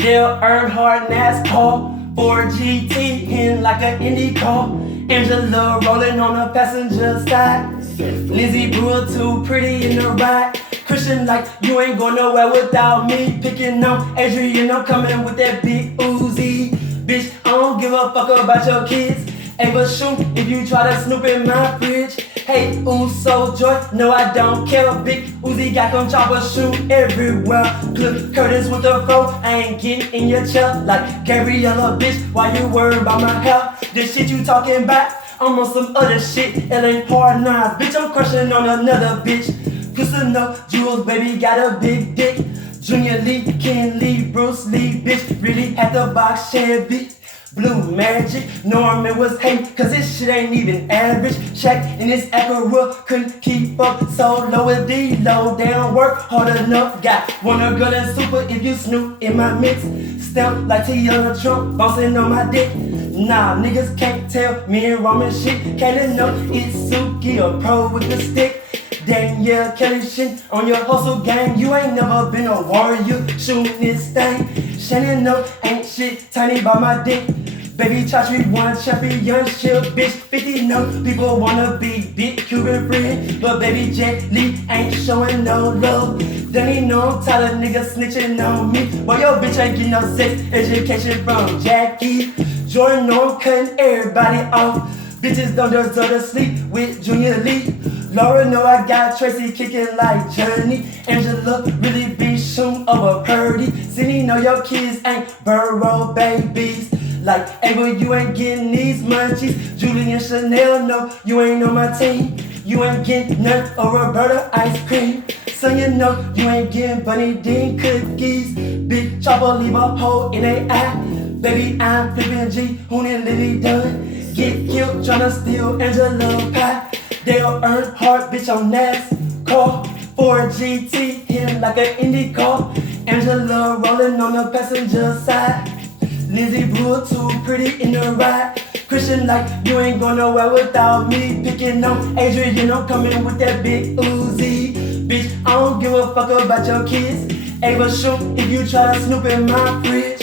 Dale Earnhardt NASCAR, 4GT in like an Indy Car. Angela rolling on the passenger side. Lizzie Brewer too pretty in the ride. Christian like you ain't going nowhere without me. Picking on Adrian, I'm coming with that big Uzi. Bitch, I don't give a fuck about your kids. Ava shoot if you try to snoop in my fridge. Hey, Uso Joy, no I don't care. Big Uzi got them chopper shoot everywhere. Cliff Curtis with the fro, I ain't getting in your chair like Gabriella, bitch. Why you worried about my hair? This shit you talking about, I'm on some other shit. It ain't hard knives, bitch. I'm crushing on another bitch. Pussy no jewels, baby, got a big dick. Junior Lee, Ken Lee, Bruce Lee, bitch. Really had the box Chevy. Blue Magic, Norman was hating cause this shit ain't even average. Shaq and this Acura couldn't keep up, so low as D-Low. They don't work hard enough. Got Warner Girl and Super if you snoop in my mix. Stamp like Tiana Trump, bouncing on my dick. Nah, niggas can't tell me and Roman shit. Can't know it's Suki or Pro with the stick. Danielle Kelly shit on your hustle gang. You ain't never been a warrior shooting this thing. Shannon no ain't shit, tiny by my dick. Baby Chachi one championship, bitch. 50 no people wanna be big Cuban friend, but baby Jet Lee ain't showing no love. Danny no Tyler nigga snitching on me. Boy your bitch ain't getting no sex education from Jackie. Jordan no I'm cutting everybody off. Bitches don't deserve to sleep with Junior Lee. Laura know I got Tracy kicking like Journey. Angela really be shooting over Purdy. Cindy know your kids ain't Burrow babies. Like Ava, you ain't getting these munchies. Julie and Chanel, no, you ain't on my team. You ain't getting none of Roberta ice cream. So you know you ain't getting Bunny Dean cookies. Big chopper leave a hole in they eye. Baby, I'm flipping G, Hoon and Lily Dunn. Get killed tryna steal Angela pie. Dale Earnhardt, bitch, on NASCAR. 4GT, hitting like an Indy Car. Angela rolling on the passenger side. Lizzie Brewer too pretty in the ride. Christian like you ain't going nowhere without me. Picking on Adrian, I'm coming with that big Uzi. Bitch, I don't give a fuck about your kids. Ava shoot if you try to snoop in my fridge.